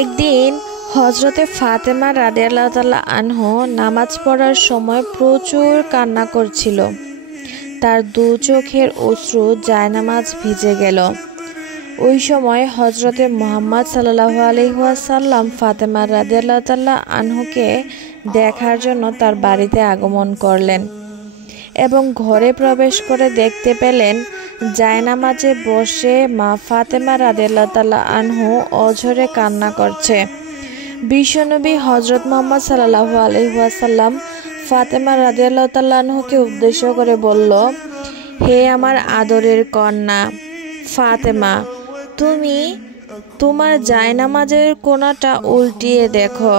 একদিন হজরতে ফাতেমা রাদিয়াল্লাহু তাআলা আনহু নামাজ পড়ার সময় প্রচুর কান্না করছিল। তার দু চোখের অশ্রু জায়নামাজ ভিজে গেল। ওই সময় হজরতে মুহাম্মদ সাল্লাল্লাহু আলাইহি ওয়াসাল্লাম ফাতেমা রাদিয়াল্লাহু তাআলা আনহুকে দেখার জন্য তার বাড়িতে আগমন করলেন এবং ঘরে প্রবেশ করে দেখতে পেলেন জায়নামাজে বসে মা ফাতেমা রাদিয়াল্লাহু তাআলা আনহু অঝরে কান্না করছে। বিশ্বনবী হজরত মুহাম্মদ সাল্লাল্লাহু আলাইহি ওয়াসাল্লাম ফাতেমা রাদিয়াল্লাহু তাআলা আনহুকে উদ্দেশ্য করে বলল, হে আমার আদরের কন্যা ফাতেমা, তুমি তোমার জায়নামাজের কোণাটা উল্টিয়ে দেখো।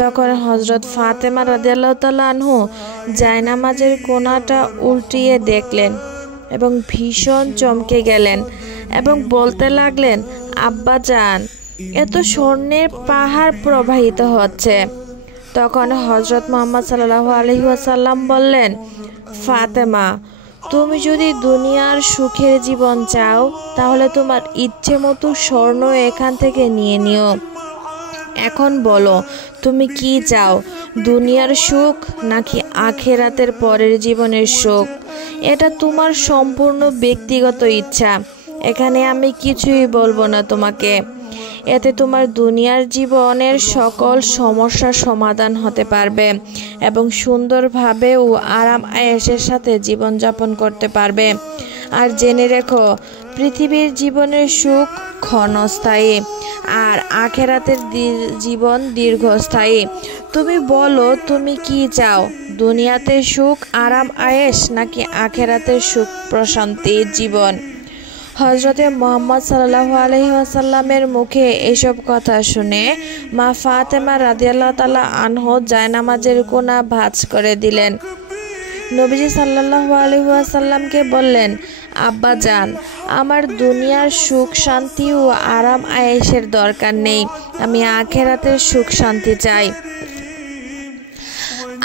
তখন হজরত ফাতেমা রাদিয়াল্লাহু তাআলা আনহু জায়নামাজের কোণাটা উল্টিয়ে দেখলেন এবং ভীষণ চমকে গেলেন এবং বলতে লাগলেন, আব্বা জান, এত স্বর্ণের পাহাড় প্রবাহিত হচ্ছে। তখন হজরত মুহাম্মদ সাল্লাল্লাহু আলাইহি ওয়াসাল্লাম বললেন, ফাতেমা, তুমি যদি দুনিয়ার সুখের জীবন চাও তাহলে তোমার ইচ্ছে মতো স্বর্ণ এখান থেকে নিয়ে নিও। এখন বলো, তুমি কি চাও, দুনিয়ার সুখ নাকি আখিরাতের পরের জীবনের সুখ? এটা তোমার সম্পূর্ণ ব্যক্তিগত ইচ্ছা। এখানে আমি কিছুই বলবো না তোমাকে। এতে তোমার দুনিয়ার জীবনের সকল সমস্যার সমাধান হতে পারবে এবং সুন্দরভাবে ও আরাম আয়েশের সাথে জীবনযাপন করতে পারবে। আর জেনে রেখো, পৃথিবীর জীবনের সুখ ক্ষণস্থায়ী আর আখেরাতের জীবন দীর্ঘস্থায়ী। তুমি বলো, তুমি কি চাও, দুনিয়াতে সুখ আরাম আয়েশ নাকি আখেরাতের সুখ প্রশান্তির জীবন? হজরতে মুহাম্মদ সাল্লাল্লাহু আলাইহি ওয়াসাল্লামের মুখে এসব কথা শুনে মা ফাতেমা রাদিয়াল্লাহু তাআলা আনহু জায়নামাজের কোণা ভাঁজ করে দিলেন। নবীজি সাল্লাল্লাহু আলাইহি ওয়াসাল্লামকে বললেন, আব্বা জান, আমার দুনিয়ার সুখ শান্তি ও আরাম আয়েশের দরকার নেই, আমি আখিরাতের সুখ শান্তি চাই।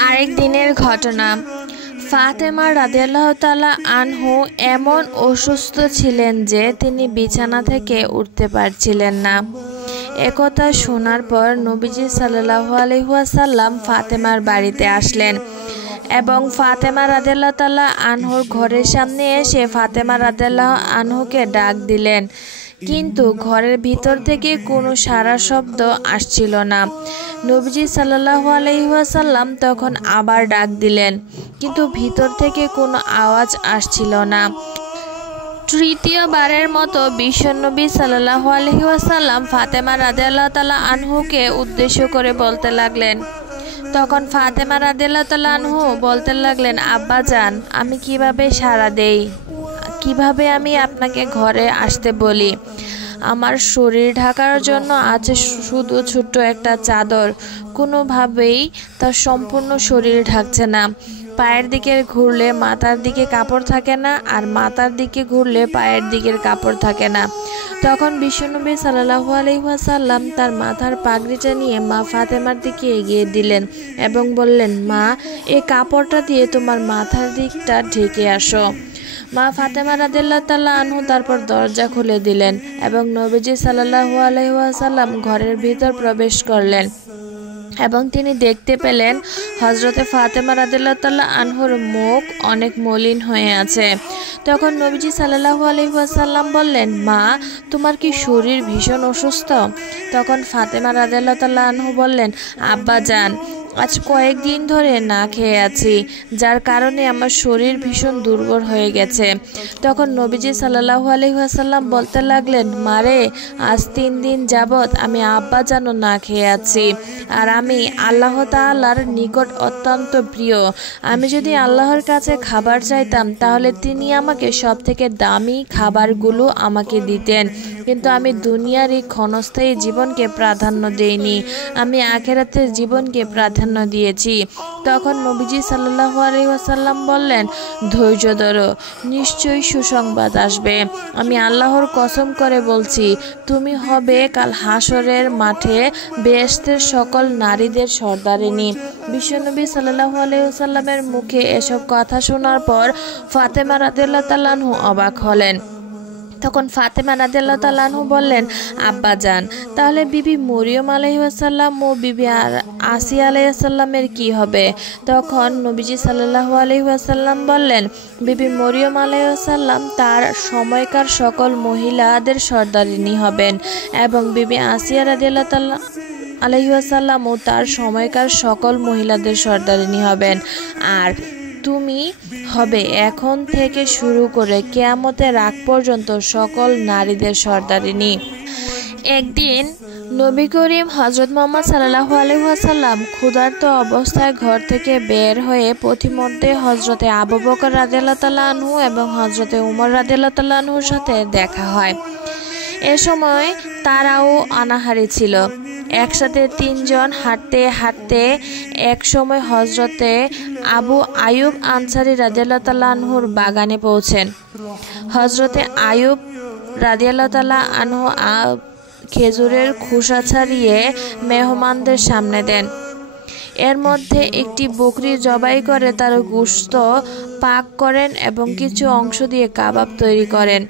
আরেক দিনের ঘটনা। ফাতেমা রাদিয়াল্লাহু তাআলা আনহু এমন অসুস্থ ছিলেন যে তিনি বিছানা থেকে উঠতে পারছিলেন না। একথা শোনার পর নবীজি সাল্লাল্লাহু আলাইহি ওয়াসাল্লাম ফাতেমার বাড়িতে আসলেন এবং ফাতেমা রাদিয়াল্লাহু তাআলা আনহুর ঘরের সামনে এসে ফাতেমা রাদিয়াল্লাহু আনহুকে ডাক দিলেন, কিন্তু ঘরের ভিতর থেকে কোনো সাড়া শব্দ আসছিল না। নবীজি সাল্লাল্লাহু আলাইহি ওয়াসাল্লাম তখন আবার ডাক দিলেন, কিন্তু ভিতর থেকে কোনো আওয়াজ আসছিল না। তৃতীয়বারের মতো বিশ্বনবী সাল্লাল্লাহু আলাইহি ওয়াসাল্লাম ফাতেমা রাদিয়াল্লাহু তাআলা আনহুকে উদ্দেশ্য করে বলতে লাগলেন। তখন ফাতেমা রাদিয়াল্লাহু তাআলা আনহু বলতে লাগলেন, আব্বা জান, আমি কিভাবে সাড়া দেই, কিভাবে আমি আপনাকে ঘরে আসতে বলি? আমার শরীর ঢাকার জন্য আছে শুধু ছোট্ট একটা চাদর, কোনোভাবেই তার সম্পূর্ণ শরীর ঢাকছে না। পায়ের দিকে ঘুরলে মাথার দিকে কাপড় থাকে না, আর মাথার দিকে ঘুরলে পায়ের দিকের কাপড় থাকে না। তখন বিশ্বনবী সাল্লাল্লাহু আলাইহি ওয়াসাল্লাম তার মাথার পাগড়িটা নিয়ে মা ফাতেমার দিকে এগিয়ে দিলেন এবং বললেন, মা, এই কাপড়টা দিয়ে তোমার মাথার দিকটা ঢেকে আসো। মা ফাতেমা রাদিয়াল্লাহু তাআলা আনহু তারপর দরজা খুলে দিলেন এবং নবীজি সাল্লাল্লাহু আলাইহি ওয়াসাল্লাম ঘরের ভিতর প্রবেশ করলেন এবং তিনি দেখতে পেলেন হজরতে ফাতেমা রাদিয়াল্লাহু তাআলা আনহুর মুখ অনেক মলিন হয়ে আছে। তখন নবীজি সাল্লাল্লাহু আলাইহি ওয়াসাল্লাম বললেন, মা, তোমার কি শরীর ভীষণ অসুস্থ? তখন ফাতেমা রাদিয়াল্লাহু তাআলা আনহু বললেন, আব্বা জান, আজ কয়েকদিন ধরে না খেয়ে আছি, যার কারণে আমার শরীর ভীষণ দুর্বল হয়ে গেছে। তখন নবীজি সাল্লাল্লাহু আলাইহি ওয়াসাল্লাম বলতে লাগলেন, মারে, আজ 3 দিন যাবৎ আমি আব্বা জানও না খেয়ে আছি, আর আমি আল্লাহ তাআলার নিকট অত্যন্ত প্রিয়। আমি যদি আল্লাহর কাছে খাবার চাইতাম তাহলে তিনি আমাকে সব থেকে দামি খাবারগুলো আমাকে দিতেন, কিন্তু আমি দুনিয়ার এই ক্ষণস্থায়ী জীবনকে প্রাধান্য দেইনি, আমি আখিরাতের জীবনকে প্রাধান্য দিয়েছি। তখন নবীজি সাল্লাল্লাহু আলাইহি ওয়াসাল্লাম বললেন, ধৈর্য ধরো, নিশ্চয়ই সুসংবাদ আসবে। আমি আল্লাহর কসম করে বলছি, তুমি হবে কাল হাসরের মাঠে বেহেশতের সকল নারীদের সর্দারিনী। বিশ্বনবী সাল্লাল্লাহু আলাইহি ওয়াসাল্লামের মুখে এসব কথা শোনার পর ফাতেমা রাদিয়াল্লাহু তাআলা আনহু অবাক হলেন। তখন ফাতেমা রাদিয়াল্লাহু তাআলা আনহু বললেন, আব্বাজান, তাহলে বিবি মরিয়ম আলাইহিস সালাম ও বিবি আসিয়া আলাইহিস সালামের কি হবে? তখন নবীজি সাল্লাল্লাহু আলাইহি ওয়াসাল্লাম বললেন, বিবি মরিয়ম আলাইহিস সালাম তার সময়কার সকল মহিলাদের সর্দারিনী হবেন এবং বিবি আসিয়া রাদিয়াল্লাহু তাআলা আলাইহি ওয়াসাল্লাম ও তার সময়কার সকল মহিলাদের সর্দারিনী হবেন, আর তুমি হবে এখন থেকে শুরু করে কিয়ামতের আগ পর্যন্ত সকল নারীদের সর্দারিনী। একদিন নবী করিম হযরত মুহাম্মদ সাল্লাল্লাহু আলাইহি ওয়াসাল্লাম ক্ষুধার্ত অবস্থায় ঘর থেকে বের হয়ে পথিমধ্যে হযরতে আবু বকর রাদিয়াল্লাহু তাআলা আনহু এবং হযরতে উমর রাদিয়াল্লাহু তাআলা আনহুর সাথে দেখা হয়। এ সময় তারাও অনাহারী ছিল। একসাথে তিনজন হাঁটতে হাঁটতে এক সময় হযরতে আবু আয়ুব আনসারী রাদিয়াল্লাহু তাআলা আনহুর বাগানে পৌঁছেন। হযরতে আয়ুব রাদিয়াল্লাহু তাআলা আনহু খেজুরের খোসা ছাড়িয়ে মেহমানদের সামনে দেন। এর মধ্যে একটি বকরি জবাই করে তার গোশত পাক করেন এবং কিছু অংশ দিয়ে কাবাব তৈরি করেন।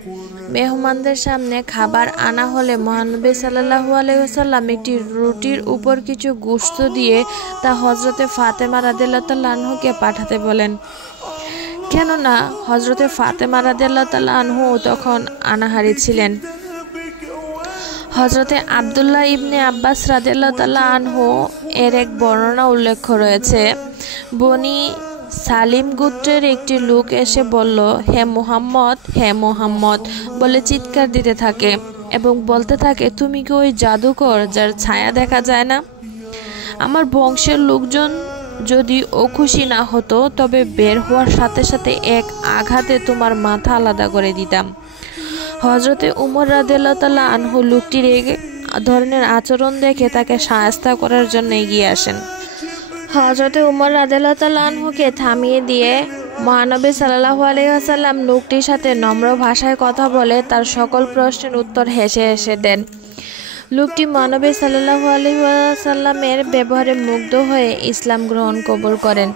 মেহমানদের সামনে খাবার আনা হলে মহানবী সাল্লাল্লাহু আলাইহি ওয়াসাল্লাম একটি রুটির উপর কিছু গোশত দিয়ে তা হযরতে ফাতেমা রাদিয়াল্লাহু তাআলা আনহুকে পাঠাতে বলেন, কেননা হযরতে ফাতেমা রাদিয়াল্লাহু তাআলা আনহু তখন অনাহারী ছিলেন। হযরতে আব্দুল্লাহ ইবনে আব্বাস রাদিয়াল্লাহু তাআলা আনহু এর এক বর্ণনা উল্লেখ রয়েছে, বনি সালিম গোত্রের একটি লোক এসে বলল, হে মুহাম্মদ বলে চিৎকার দিতে থাকে এবং বলতে থাকে, তুমি কি ওই জাদুকর যার ছায়া দেখা যায় না? আমার বংশের লোকজন যদি অখুশি না হতো তবে বের হওয়ার সাথে সাথে এক আঘাতে তোমার মাথা আলাদা করে দিতাম। হযরতে উমর রাদিয়াল্লাহু তাআলা আনহু লোকটির এই ধরনের আচরণ দেখে তাকে শায়েস্তা করার জন্য এগিয়ে আসেন। হযরতে উমর রাদিয়াল্লাহু তাআলা আনহুকে থামিয়ে দিয়ে মহানবী সাল্লাল্লাহু আলাইহি ওয়াসাল্লাম লোকটির সাথে নম্র ভাষায় কথা বলে তার সকল প্রশ্নের উত্তর হেসে হেসে দেন। লোকটি মহানবী সাল্লাল্লাহু আলাইহি ওয়াসাল্লামের ব্যবহারে মুগ্ধ হয়ে ইসলাম গ্রহণ কবুল করেন।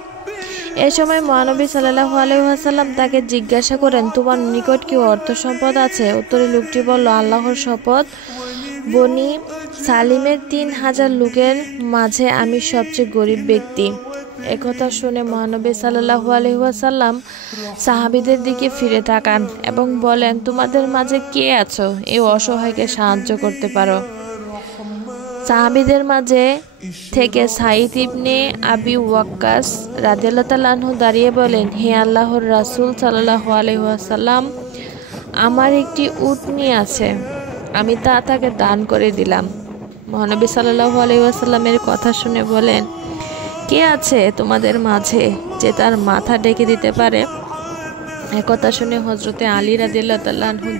এ সময় মহানবী সাল্লাল্লাহু আলাইহি ওয়াসাল্লাম তাকে জিজ্ঞাসা করেন, তোমার নিকট কি অর্থ সম্পদ আছে? উত্তরে লোকটি বলল, আল্লাহর শপথ, বনি সালিমের 3000 লোকের মাঝে আমি সবচেয়ে গরিব ব্যক্তি। একথা শুনে মহানবী সাল্লাল্লাহু আলাইহি ওয়াসাল্লাম সাহাবীদের দিকে ফিরে তাকান এবং বলেন, তোমাদের মাঝে কে আছো এই অসহায়কে সাহায্য করতে পারো? সাহাবীদের মাঝে থেকে সাঈদ ইবনে আবি ওয়াক্কাস রাদিয়াল্লাহু তাআলা আনহু দাঁড়িয়ে বলেন, হে আল্লাহর রাসূল সাল্লাল্লাহু আলাইহি ওয়াসাল্লাম, আমার একটি উটনী আছে, আমি তাকে দান করে দিলাম। মহানবী সাল্লাল্লাহু আলাইহি ওয়াসাল্লামের কথা শুনে বলেন, কে আছে তোমাদের মাঝে যে তার মাথা ঢেকে দিতে পারে? একথা শুনে হযরতে আলী রাদিয়াল্লাহু তাআলা আনহু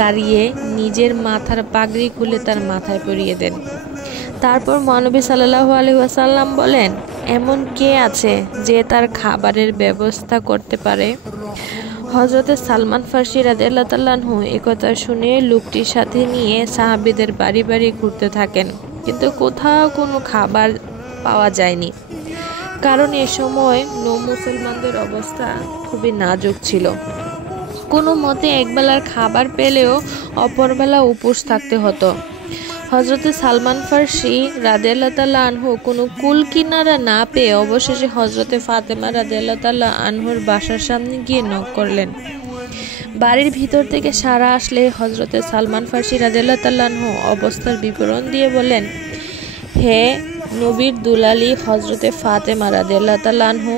দাঁড়িয়ে নিজের মাথার পাগড়ি খুলে তার মাথায় পরিয়ে দেন। তারপর মহানবী সাল্লাল্লাহু আলাইহি ওয়াসাল্লাম বলেন, এমন কে আছে যে তার খাবারের ব্যবস্থা করতে পারে? হযরতে সালমান ফার্সি রাদিয়াল্লাহু তাআলা আনহু একথা শুনে লোকটির সাথে নিয়ে সাহাবীদের বাড়ি বাড়ি ঘুরতে থাকেন, কিন্তু কোথাও কোনো খাবার পাওয়া যায়নি, কারণ এ সময় মুসলমানদের অবস্থা খুবই নাজুক ছিল। কোনো মতে একবেলার খাবার পেলেও অপরবেলা উপোস থাকতে হতো। হযরতে সালমান ফার্সি রাদিয়াল্লাহু তাআলা আনহু কোনো কুল কিনারা না পেয়ে অবশেষে হযরতে ফাতেমা রাদিয়াল্লাহু তাআলা আনহুর বাসার সামনে গিয়ে নক করলেন। বাড়ির ভিতর থেকে সাড়া আসলে হযরতে সালমান ফার্সি রাদিয়াল্লাহু তাআলা আনহু অবস্থার বিবরণ দিয়ে বলেন, হে নবীর দুলালি হযরতে ফাতেমা রাদিয়াল্লাহু তাআলা আনহু,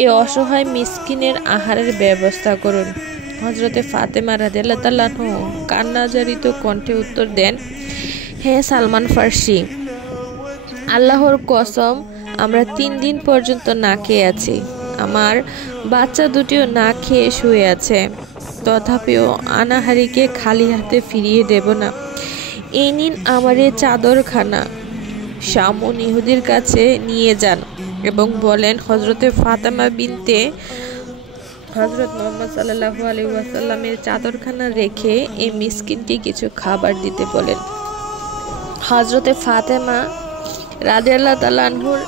এই অসহায় মিসকিনের আহারের ব্যবস্থা করুন। হযরতে ফাতেমা রাদিয়াল্লাহু তাআলা আনহু কান্নাজড়িত কণ্ঠে উত্তর দেন, হে সালমান ফার্সি, আল্লাহর কসম, আমরা 3 দিন পর্যন্ত না খেয়ে আছি, আমার বাচ্চা দুটিও না খেয়ে শুয়ে আছে, তথাপিও আনাহারিকে খালি হাতে ফিরিয়ে দেব না। এই নিন আমার এই চাদরখানা, শামুন ইহুদির কাছে নিয়ে যান এবং বলেন, হযরতে ফাতেমা বিনতে হযরত মুহাম্মদ সাল্লাল্লাহু আলাইহি ওয়াসাল্লামের চাদরখানা রেখে এই মিসকিনটি কিছু খাবার দিতে বলেন। হযরতে ফাতেমা রাদিয়াল্লাহু তাআলা আনহুর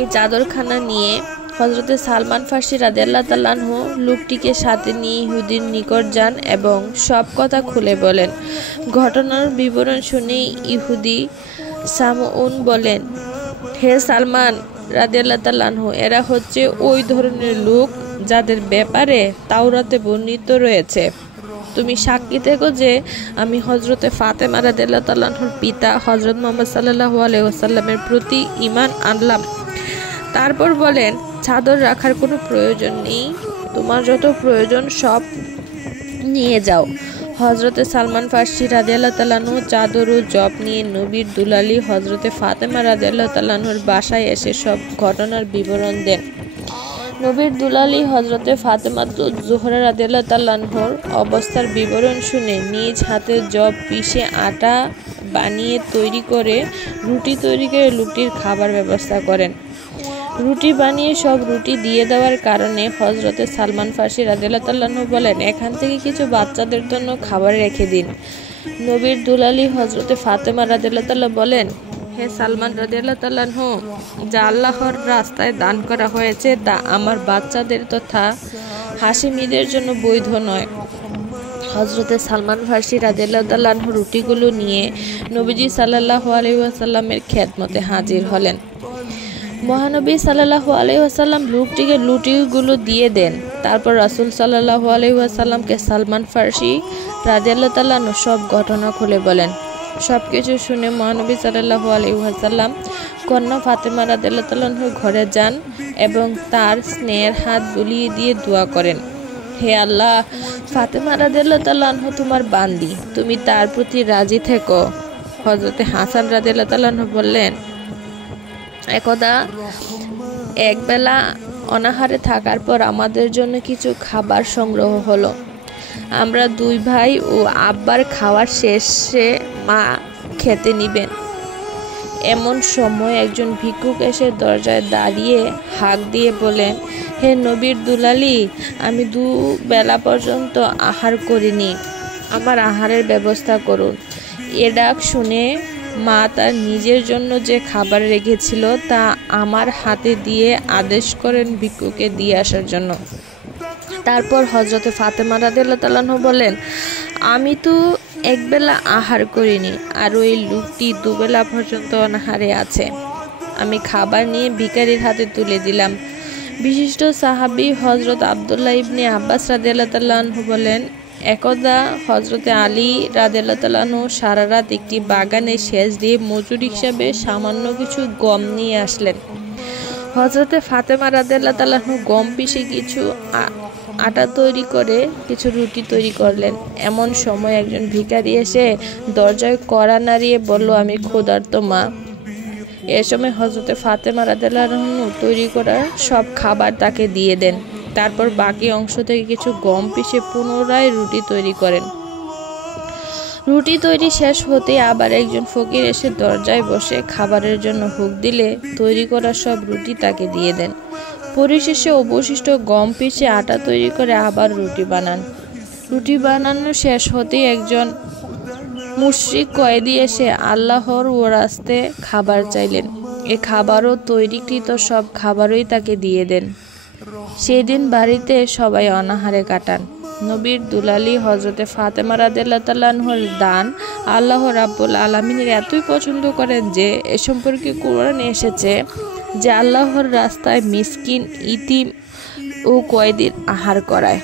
এই চাদরখানা নিয়ে হযরতে সালমান ফার্সি রাদিয়াল্লাহু তাআলা আনহু লোকটিকে সাথে নিয়ে ইহুদির নিকট যান এবং সব কথা খুলে বলেন। ঘটনার বিবরণ শুনে ইহুদি সামউন বলেন, হে সালমান রাদিয়াল্লাহু তাআলা আনহু, এরা হচ্ছে ওই ধরনের লোক যাদের ব্যাপারে তাওরাতে বর্ণিত রয়েছে। তুমি সাক্ষী থেকো যে আমি হযরতে ফাতেমা রাদিয়াল্লাহু তাআলা আনহুর পিতা হযরত মুহাম্মদ সাল্লাল্লাহু আলাইহি ওয়াসাল্লামের প্রতি ঈমান আনলাম। তারপর বলেন, চাদর রাখার কোনো প্রয়োজন নেই, তোমার যত প্রয়োজন সব নিয়ে যাও। হযরতে সালমান ফার্সি রাদিয়াল্লাহু তাআলা আনহু চাদর ও জব নিয়ে নবীর দুলালি হযরতে ফাতেমা রাদিয়াল্লাহু তাআলা আনহুর বাসায় এসে সব ঘটনার বিবরণ দেন। নবীর দুলালি হযরতে ফাতেমা জোহরা রাদিয়াল্লাহু তাআলা আনহুর অবস্থার বিবরণ শুনে নিজ হাতে জব পিষে আটা বানিয়ে তৈরি করে রুটি তৈরি করে লোকটির খাবার ব্যবস্থা করেন। রুটি বানিয়ে সব রুটি দিয়ে দেওয়ার কারণে হযরতে সালমান ফার্সি রাদিয়াল্লাহু তাআলা আনহু বলেন, এখান থেকে কিছু বাচ্চাদের জন্য খাবার রেখে দিন। নবীর দুলালি হযরতে ফাতেমা রাদিয়াল্লাহু তাআলা বলেন, হে সালমান রাদিয়াল্লাহু তাআলা আনহু, যা আল্লাহর রাস্তায় দান করা হয়েছে তা আমার বাচ্চাদের তথা হাশিমীদের জন্য বৈধ নয়। হযরতে সালমান ফার্সি রাদিয়াল্লাহু তাআলা আনহু রুটিগুলো নিয়ে নবীজি সাল্লাল্লাহু আলাইহি ওয়াসাল্লামের খেদমতে হাজির হলেন। মহানবী সাল্লাল্লাহু আলাইহি ওয়াসাল্লাম লোকটিকে রুটিগুলো দিয়ে দেন। তারপর রাসূল সাল্লাল্লাহু আলাইহি ওয়াসাল্লামকে সালমান ফার্সি রাদিয়াল্লাহু তাআলা আনহু সব ঘটনা খুলে বলেন। সবকিছু শুনে মহানবী সাল্লাল্লাহু আলাইহি ওয়াসাল্লাম কন্যা ফাতেমা রাদিয়াল্লাহু তাআলা আনহুর ঘরে যান এবং তার স্নেহের হাত বুলিয়ে দিয়ে দোয়া করেন, হে আল্লাহ, ফাতেমা রাদিয়াল্লাহু তাআলা আনহু তোমার বান্দি, তুমি তার প্রতি রাজি থেকো। হযরতে হাসান রাদিয়াল্লাহু তাআলা আনহু বললেন, একদা একবেলা অনাহারে থাকার পর আমাদের জন্য কিছু খাবার সংগ্রহ হলো। আমরা দুই ভাই ও আব্বার খাওয়ার শেষে মা খেতে নিবেন। এমন সময় একজন ভিক্ষুক এসে দরজায় দাঁড়িয়ে হাঁক দিয়ে বলেন, হে নবীর দুলালি, আমি দুবেলা পর্যন্ত আহার করিনি, আমার আহারের ব্যবস্থা করুন। এ ডাক শুনে মা তার নিজের জন্য যে খাবার রেখেছিল তা আমার হাতে দিয়ে আদেশ করেন ভিক্ষুকে দিয়ে আসার জন্য। তারপর হযরতে ফাতেমা রাদিয়াল্লাহু তাআলা আনহু বলেন, আমি তো একবেলা আহার করিনি আর ওই লোকটি দুবেলা পর্যন্ত অনাহারে আছে। আমি খাবার নিয়ে ভিখারির হাতে তুলে দিলাম। বিশিষ্ট সাহাবী হযরত আব্দুল্লাহ ইবনে আব্বাস রাদিয়াল্লাহু তাআলা আনহু বলেন, একদা হযরতে আলী রাদিয়াল্লাহু তাআলা আনহু সারা রাত একটি বাগানে সেচ দিয়ে মজুরি হিসাবে সামান্য কিছু গম নিয়ে আসলেন। হযরতে ফাতেমা রাদিয়াল্লাহু তাআলা আনহু গম পিষে কিছু আটা তৈরি করে কিছু রুটি তৈরি করলেন। এমন সময় একজন ভিখারি এসে দরজায় কড়া নাড়িয়ে বলল, আমি ক্ষুধার্ত মা। এ সময় হযরতে ফাতেমা রাদিয়াল্লাহু আনহু তৈরি করা সব খাবার তাকে দিয়ে দেন। তারপর বাকি অংশ থেকে কিছু গম পিষে পুনরায় রুটি তৈরি করেন। রুটি তৈরি শেষ হতে আবার একজন ফকির এসে দরজায় বসে খাবারের জন্য হুক দিলে তৈরি করা সব রুটি তাকে দিয়ে দেন। পরিশেষে অবশিষ্ট গম পিষে আটা তৈরি করে আবার রুটি বানান। রুটি বানানো শেষ হতেই একজন মুশরিক কয়েদি এসে আল্লাহর রাস্তে খাবার চাইলেন। এ খাবারও তৈরিকৃত সব খাবারই তাকে দিয়ে দেন। সেদিন বাড়িতে সবাই অনাহারে কাটান। নবীর দুলালি হযরতে ফাতেমা রাদিয়াল্লাহু তাআলা আনহুর দান আল্লাহ রাব্বুল আলামিনের এতই পছন্দ করেন যে এ সম্পর্কে কোরআনে এসেছে যে আল্লাহর রাস্তায় মিসকিন, ইতিম ও কয়েদির আহার করায়।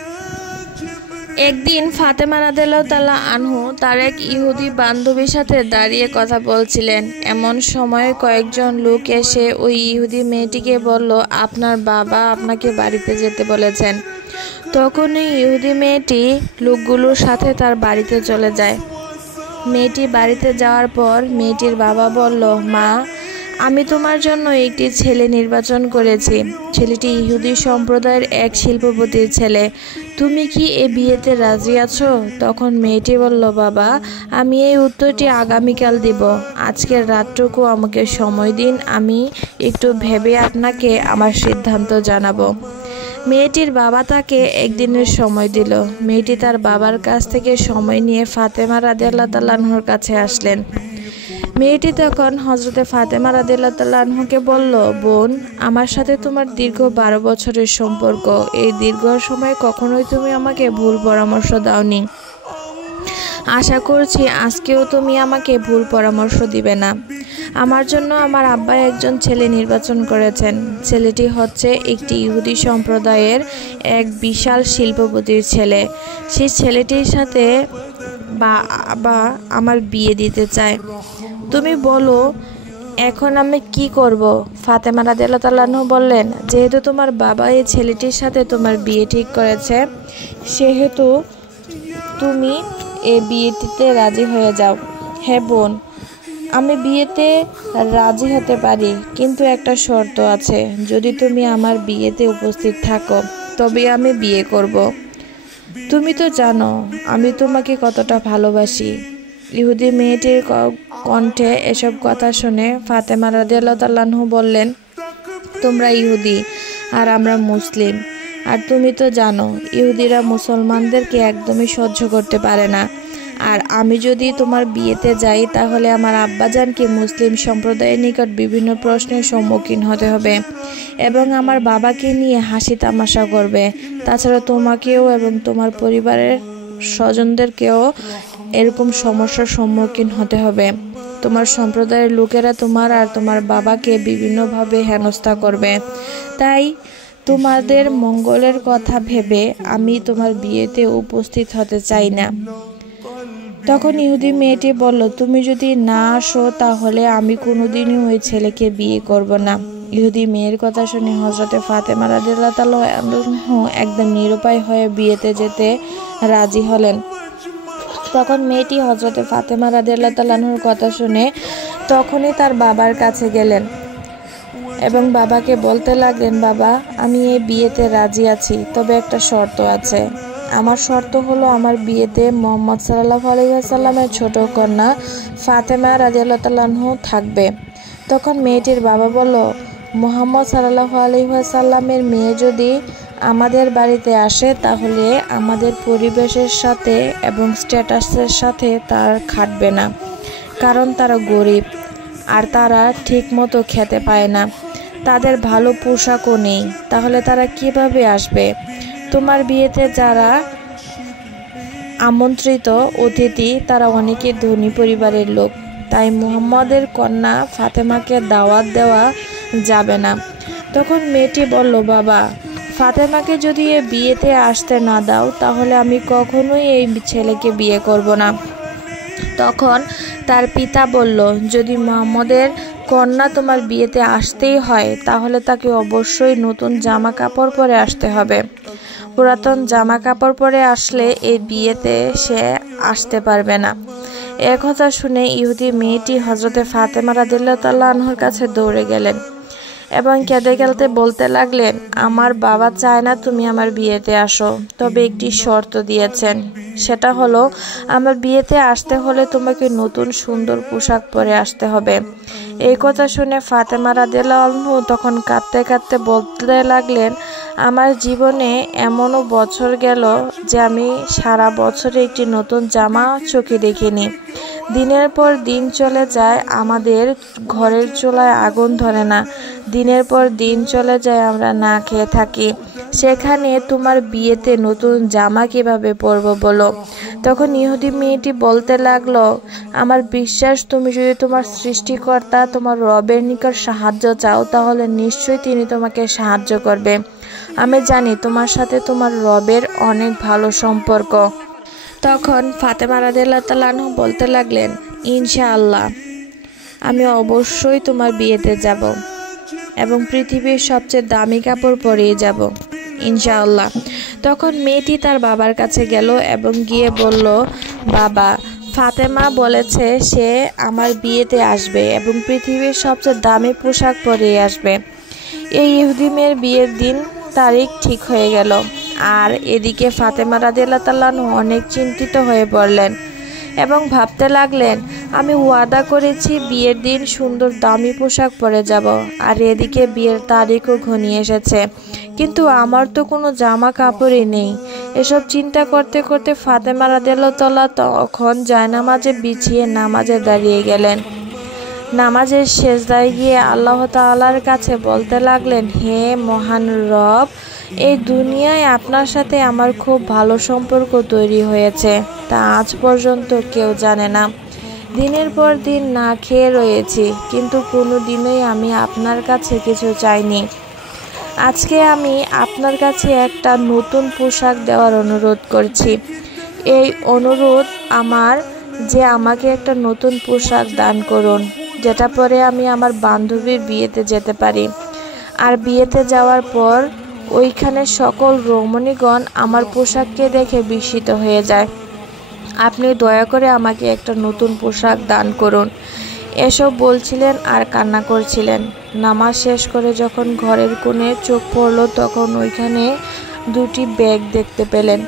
একদিন ফাতেমা রাদিয়াল্লাহু তাআলা আনহু তার এক ইহুদি বান্ধবীর সাথে দাঁড়িয়ে কথা বলছিলেন। এমন সময় কয়েকজন লোক এসে ওই ইহুদি মেয়েটিকে বলল, আপনার বাবা আপনাকে বাড়িতে যেতে বলেছেন। তখনই ইহুদি মেয়েটি লোকগুলোর সাথে তার বাড়িতে চলে যায়। মেয়েটি বাড়িতে যাওয়ার পর মেয়েটির বাবা বলল, মা, আমি তোমার জন্য একটি ছেলে নির্বাচন করেছি। ছেলেটি ইহুদি সম্প্রদায়ের এক শিল্পপতির ছেলে। তুমি কি এ বিয়েতে রাজি আছো? তখন মেয়েটি বলল, বাবা, আমি এই উত্তরটি আগামীকাল দিব। আজকের রাতটুকু আমাকে সময় দিন, আমি একটু ভেবে আপনাকে আমার সিদ্ধান্ত জানাবো। মেয়েটির বাবা তাকে একদিনের সময় দিল। মেয়েটি তার বাবার কাছ থেকে সময় নিয়ে ফাতেমা রাদিয়াল্লাহু তাআলা আনহার কাছে আসলেন। মেয়েটি তখন হযরতে ফাতেমা রাদিয়াল্লাহু তাআলা আনহুকে বলল, বোন, আমার সাথে তোমার দীর্ঘ 12 বছরের সম্পর্ক। এই দীর্ঘ সময় কখনোই তুমি আমাকে ভুল পরামর্শ দাওনি। আশা করছি আজকেও তুমি আমাকে ভুল পরামর্শ দিবে না। আমার জন্য আমার আব্বা একজন ছেলে নির্বাচন করেছেন। ছেলেটি হচ্ছে একটি ইহুদি সম্প্রদায়ের এক বিশাল শিল্পপতির ছেলে। সেই ছেলেটির সাথে বা আমার বিয়ে দিতে চায়। তুমি বলো এখন আমি কি করব? ফাতেমা রাদিয়াল্লাহু তাআলা আনহা বললেন, যেহেতু তোমার বাবা এই ছেলেটির সাথে তোমার বিয়ে ঠিক করেছে, সেহেতু তুমি এই বিয়েটিতে রাজি হয়ে যাও। হ্যাঁ বোন, আমি বিয়েতে রাজি হতে পারি, কিন্তু একটা শর্ত আছে। যদি তুমি আমার বিয়েতে উপস্থিত থাকো তবে আমি বিয়ে করব। তুমি তো জানো আমি তোমাকে কতটা ভালোবাসি। ইহুদি মেয়েটির কণ্ঠে এসব কথা শুনে ফাতেমা রাদিয়াল্লাহু তাআলা আনহা বললেন, তোমরা ইহুদি আর আমরা মুসলিম, আর তুমি তো জানো ইহুদিরা মুসলমানদেরকে একদমই সহ্য করতে পারে না। আর আমি যদি তোমার বিয়েতে যাই তাহলে আমার আব্বাজানকে মুসলিম সম্প্রদায়ের নিকট বিভিন্ন প্রশ্নের সম্মুখীন হতে হবে এবং আমার বাবাকে নিয়ে হাসি তামাশা করবে। তাছাড়া তোমাকেও এবং তোমার পরিবারের স্বজনদেরকেও এরকম সমস্যার সম্মুখীন হতে হবে। তোমার সম্প্রদায়ের লোকেরা তোমার আর তোমার বাবাকে বিভিন্নভাবে হেনস্থা করবে। তাই তোমাদের মঙ্গলের কথা ভেবে আমি তোমার বিয়েতে উপস্থিত হতে চাই না। তখন ইহুদি মেয়েটি বলল, তুমি যদি না আসো তাহলে আমি কোনোদিনই ওই ছেলেকে বিয়ে করব না। ইহুদি মেয়ের কথা শুনে হযরতে ফাতেমা রাদিয়াল্লাহু তাআলা আনহা একদম নিরুপায় হয়ে বিয়েতে যেতে রাজি হলেন। তখন মেয়েটি হযরতে ফাতেমা রাদিয়াল্লাহু তাআলা আনহার কথা শুনে তখনই তার বাবার কাছে গেলেন এবং বাবাকে বলতে লাগলেন, বাবা, আমি এই বিয়েতে রাজি আছি, তবে একটা শর্ত আছে। আমার শর্ত হলো আমার বিয়েতে মুহাম্মদ সাল্লাল্লাহু আলাইহি ওয়াসাল্লামের ছোট কন্যা ফাতেমা রাদিয়াল্লাহু তাআলা আনহা থাকবে। তখন মেয়েটির বাবা বলল, মুহাম্মদ সাল্লাল্লাহু আলাইহি ওয়াসাল্লামের মেয়ে যদি আমাদের বাড়িতে আসে তাহলে আমাদের পরিবেশের সাথে এবং স্ট্যাটাসের সাথে তার খাটবে না, কারণ তারা গরিব আর তারা ঠিকমতো খেতে পায় না, তাদের ভালো পোশাকও নেই, তাহলে তারা কিভাবে আসবে? তোমার বিয়েতে যারা আমন্ত্রিত অতিথি তারা অনেকে ধনী পরিবারের লোক, তাই মুহাম্মদের কন্যা ফাতেমাকে দাওয়াত দেওয়া যাবে না। তখন মেয়েটি বলল, বাবা, ফাতেমাকে যদি এই বিয়েতে আসতে না দাও তাহলে আমি কখনোই এই ছেলেকে বিয়ে করব না। তখন তার পিতা বলল, যদি মুহাম্মদের কন্যা তোমার বিয়েতে আসতেই হয় তাহলে তাকে অবশ্যই নতুন জামা কাপড় পরে আসতে হবে। পুরাতন জামা কাপড় পরে আসলে এই বিয়েতে সে আসতে পারবে না। এ কথা শুনে ইহুদি মেয়েটি হযরতে ফাতেমা রাদিয়াল্লাহু তাআলা আনহার কাছে দৌড়ে গেলেন এবং কেঁদে কেঁদে বলতে লাগলেন, আমার বাবা চায় না তুমি আমার বিয়েতে আসো, তবে একটি শর্ত দিয়েছেন। সেটা হলো আমার বিয়েতে আসতে হলে তোমাকে নতুন সুন্দর পোশাক পরে আসতে হবে। এই কথা শুনে ফাতেমা রাদিয়াল্লাহু আনহা তখন কাঁদতে কাঁদতে বলতে লাগলেন, আমার জীবনে এমনও বছর গেল যে আমি সারা বছরে একটি নতুন জামা চোখে দেখিনি। দিনের পর দিন চলে যায়, আমাদের ঘরের চুলায় আগুন ধরে না। দিনের পর দিন চলে যায়, আমরা না খেয়ে থাকি। সেখানে তোমার বিয়েতে নতুন জামা কিভাবে পরবো বলো? তখন ইহুদি মেয়েটি বলতে লাগলো, আমার বিশ্বাস তুমি যদি তোমার সৃষ্টিকর্তা তোমার রবের নিকট সাহায্য চাও তাহলে নিশ্চয়ই তিনি তোমাকে সাহায্য করবে। আমি জানি তোমার সাথে তোমার রবের অনেক ভালো সম্পর্ক। তখন ফাতেমা রাদিয়াল্লাহু তাআলা আনহা বলতে লাগলেন, ইনশাআল্লাহ আমি অবশ্যই তোমার বিয়েতে যাব এবং পৃথিবীর সবচেয়ে দামি কাপড় পরিয়ে যাব, ইনশাআল্লাহ। তখন মেয়েটি তার বাবার কাছে গেল এবং গিয়ে বলল, বাবা, ফাতেমা বলেছে সে আমার বিয়েতে আসবে এবং পৃথিবীর সবচেয়ে দামি পোশাক পরিয়ে আসবে। এই ইহুদি মেয়ের বিয়ের দিন তারিখ ঠিক হয়ে গেল। আর এদিকে ফাতেমা রাদিয়াল্লাহু তাআলা অনেক চিন্তিত হয়ে পড়লেন এবং ভাবতে লাগলেন, আমি ওয়াদা করেছি বিয়ের দিন সুন্দর দামি পোশাক পরে যাব, আর এদিকে বিয়ের তারিখও ঘনিয়ে এসেছে, কিন্তু আমার তো কোনো জামা কাপড়ই নেই। এসব চিন্তা করতে করতে ফাতেমা রাদিয়াল্লাহু তাআলা তখন জায়নামাজে বিছিয়ে নামাজে দাঁড়িয়ে গেলেন। নামাজের সেজদায় গিয়ে আল্লাহ তাআলার কাছে বলতে লাগলেন, হে মহান রব, এই দুনিয়ায় আপনার সাথে আমার খুব ভালো সম্পর্ক তৈরি হয়েছে, তা আজ পর্যন্ত কেউ জানে না। দিনের পর দিন না খেয়ে রয়েছি, কিন্তু কোনো দিনই আমি আপনার কাছে কিছু চাইনি। আজকে আমি আপনার কাছে একটা নতুন পোশাক দেওয়ার অনুরোধ করছি। এই অনুরোধ আমার যে আমাকে একটা নতুন পোশাক দান করুন, যেটা পরে আমি আমার বান্ধবীর বিয়েতে যেতে পারি। আর বিয়েতে যাওয়ার পর ওইখানে সকল রমণীগণ আমার পোশাককে দেখে বিস্মিত হয়ে যায়। আপনি দয়া করে আমাকে একটা নতুন পোশাক দান করুন। এসব বলছিলেন আর কান্না করছিলেন। নামাজ শেষ করে যখন ঘরের কোণে চোখ পড়ল, তখন ওইখানে দুটি ব্যাগ দেখতে পেলেন।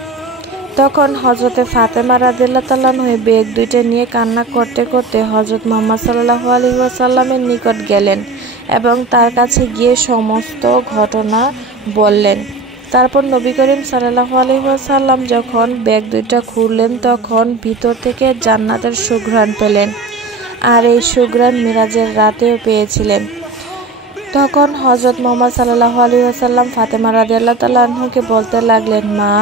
তখন হজরতে ফাতেমা রাদিয়াল্লাহু তাআলা আনহা ব্যাগ দুইটা নিয়ে কান্না করতে করতে হজরত মুহাম্মদ সাল্লাল্লাহু আলাইহি ওয়াসাল্লামের নিকট গেলেন এবং তার কাছে গিয়ে সমস্ত ঘটনা বললেন। তারপর নবী করিম সাল্লাল্লাহু আলাইহি ওয়াসাল্লাম যখন ব্যাগ দুইটা খুললেন, তখন ভিতর থেকে জান্নাতের সুঘ্রাণ পেলেন। আর এই সুঘ্রাণ মিরাজের রাতেও পেয়েছিলেন। তখন হজরত মুহাম্মদ সাল্লাল্লাহু আলাইহি ওয়াসাল্লাম ফাতেমা রাদিয়াল্লাহু তাআলা আনহাকে বলতে লাগলেন, মা,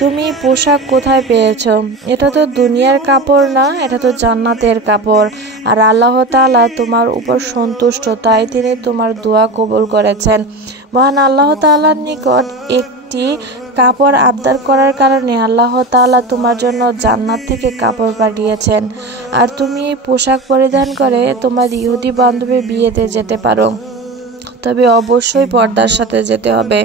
তুমি পোশাক কোথায় পেয়েছো? এটা তো দুনিয়ার কাপড় না, এটা তো জান্নাতের কাপড়। আর আল্লাহ তাআলা তোমার উপর সন্তুষ্ট, তাই তিনি তোমার দোয়া কবুল করেছেন। মহান আল্লাহ তাআলার নিকট একটি কাপড় আবদার করার কারণে আল্লাহ তাআলা তোমার জন্য জান্নাত থেকে কাপড় পাঠিয়েছেন। আর তুমি এই পোশাক পরিধান করে তোমার ইহুদি বান্ধবীর বিয়েতে যেতে পারো, তবে অবশ্যই পর্দার সাথে যেতে হবে।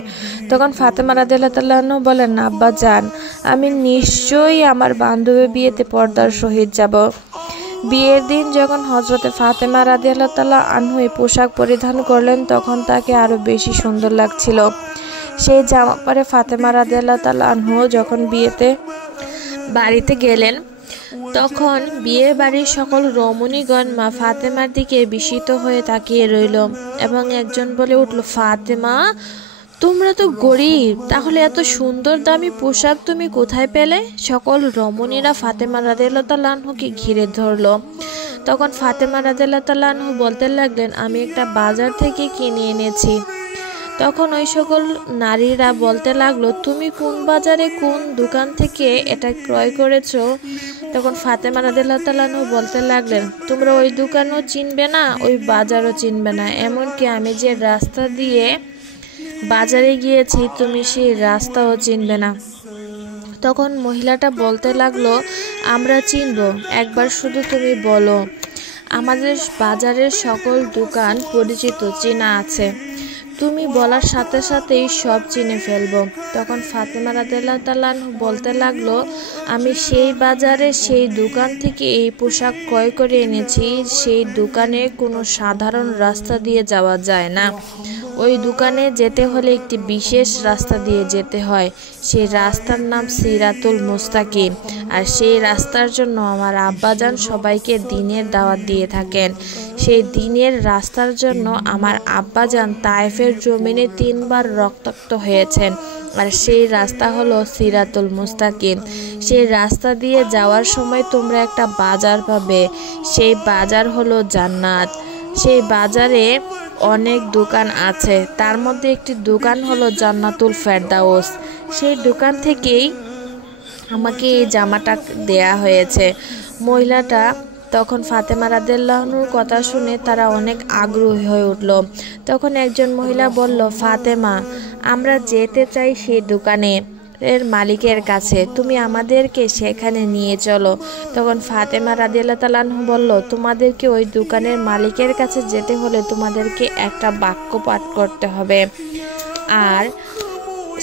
তখন ফাতেমা রাদিয়াল্লাহু তাআলা আনহা বলেন, আব্বা জান, আমি নিশ্চয়ই আমার বান্ধবীর বিয়েতে পর্দার সহিত যাব। বিয়ের দিন যখন হযরতে ফাতেমা রাদিয়াল্লাহু তাআলা আনহা পোশাক পরিধান করলেন, তখন তাকে আরো বেশি সুন্দর লাগছিল। সেই জামা পরে ফাতেমা রাদিয়াল্লাহু তাআলা আনহা যখন বাড়িতে গেলেন, তখন বিয়ে বাড়ির সকল রমণীগণ মা ফাতেমার দিকে বিস্মিত হয়ে তাকিয়ে রইল এবং একজন বলে উঠল, ফাতেমা, তোমরা তো গরিব, তাহলে এত সুন্দর দামি পোশাক তুমি কোথায় পেলে? সকল রমণীরা ফাতেমা রাদিয়াল্লাহু তাআলা আনহাকে ঘিরে ধরল। তখন ফাতেমা রাদিয়াল্লাহু তাআলা আনহা বলতে লাগলেন, আমি একটা বাজার থেকে কিনে এনেছি। তখন ওই সকল নারীরা বলতে লাগলো, তুমি কোন বাজারে কোন দোকান থেকে এটা ক্রয় করেছো? তখন ফাতেমা রাদিয়াল্লাহু তাআলা আনহা বলতে লাগলেন, তোমরা ওই দোকানও চিনবে না, ওই বাজারও চিনবে না, এমনকি আমি যে রাস্তা দিয়ে বাজারে গিয়েছি তুমি সেই রাস্তাও চিনবে না। তখন মহিলাটা বলতে লাগলো, আমরা চিনবো, একবার শুধু তুমি বলো। আমাদের বাজারের সকল দোকান পরিচিত, চেনা আছে, তুমি বলার সাথে সাথেই সব চিনে ফেলবো। তখন ফাতেমা রাদিয়াল্লাহু তাআলা আনহা বলতে লাগলো, আমি সেই বাজারে সেই দোকান থেকে এই পোশাক ক্রয় করে এনেছি। সেই দোকানে কোনো সাধারণ রাস্তা দিয়ে যাওয়া যায় না, ওই দোকানে যেতে হলে একটি বিশেষ রাস্তা দিয়ে যেতে হয়। সেই রাস্তার নাম সিরাতুল মুস্তাকিম। আর সেই রাস্তার জন্য আমার আব্বাজান সবাইকে দ্বীনের দাওয়াত দিয়ে থাকেন। সেই দ্বীনের রাস্তার জন্য আমার আব্বাজান তায়েফের জমিনে 3 বার রক্তাক্ত হয়েছেন। আর সেই রাস্তা হলো সিরাতুল মুস্তাকিম। সেই রাস্তা দিয়ে যাওয়ার সময় তোমরা একটা বাজার পাবে, সেই বাজার হলো জান্নাত। সেই বাজারে অনেক দোকান আছে, তার মধ্যে একটি দোকান হলো জান্নাতুল ফেরদাউস। সেই দোকান থেকেই আমাকে এই জামাটা দেয়া হয়েছে। মহিলাটা তখন ফাতেমা রাদিয়াল্লাহু আনহার কথা শুনে তারা অনেক আগ্রহী হয়ে উঠল। তখন একজন মহিলা বলল, ফাতেমা, আমরা যেতে চাই সেই দোকানে এর মালিকের কাছে, তুমি আমাদেরকে সেখানে নিয়ে চলো। তখন ফাতেমা রাদিয়াল্লাহু তাআলা আনহা বলল, তোমাদেরকে ওই দোকানের মালিকের কাছে যেতে হলে তোমাদেরকে একটা বাক্য পাঠ করতে হবে। আর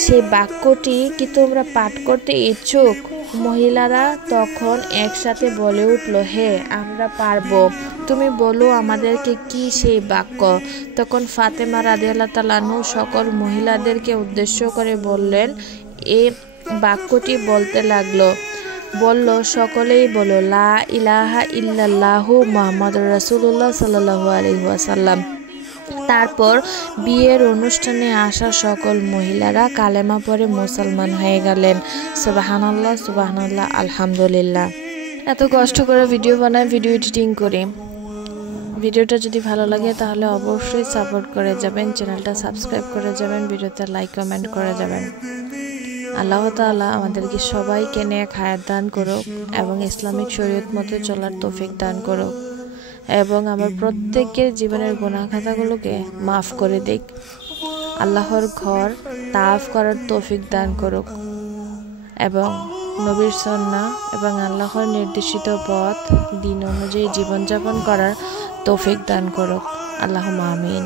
সেই বাক্যটি কি তোমরা পাঠ করতে ইচ্ছুক? মহিলারা তখন একসাথে বলে উঠল, হ্যাঁ, আমরা পারবো। তুমি বলো আমাদেরকে কি সেই বাক্য। তখন ফাতেমা রাদিয়াল্লাহু তাআলা আনহা সকল মহিলাদেরকে উদ্দেশ্য করে বললেন, এই বাক্যটি বলতে লাগলো। বলল, সকলেই বলো, লা ইলাহা ইল্লাল্লাহু মুহাম্মাদুর রাসূলুল্লাহ সাল্লাল্লাহু আলাইহি ওয়াসাল্লাম। তারপর বিয়ের অনুষ্ঠানে আসা সকল মহিলারা কালেমা পড়ে মুসলমান হয়ে গেলেন। সুবহানাল্লাহ, সুবহানাল্লাহ, আলহামদুলিল্লাহ। এত কষ্ট করে ভিডিও বানাই, ভিডিও এডিটিং করি। ভিডিওটা যদি ভালো লাগে তাহলে অবশ্যই সাপোর্ট করে যাবেন, চ্যানেলটা সাবস্ক্রাইব করে যাবেন, ভিডিওতে লাইক কমেন্ট করে যাবেন। আল্লাহ তাআলা আমাদেরকে সবাইকে নেক হায়াত দান করুক এবং ইসলামিক শরীয়ত মতো চলার তৌফিক দান করুক এবং আমার প্রত্যেকের জীবনের গুনাহ খাতাগুলোকে মাফ করে দিক। আল্লাহর ঘর তাওয়াফ করার তৌফিক দান করুক এবং নবীর সুন্নাহ এবং আল্লাহর নির্দেশিত পথ দিন অনুযায়ী জীবনযাপন করার তৌফিক দান করুক। আল্লাহুম্মা আমিন।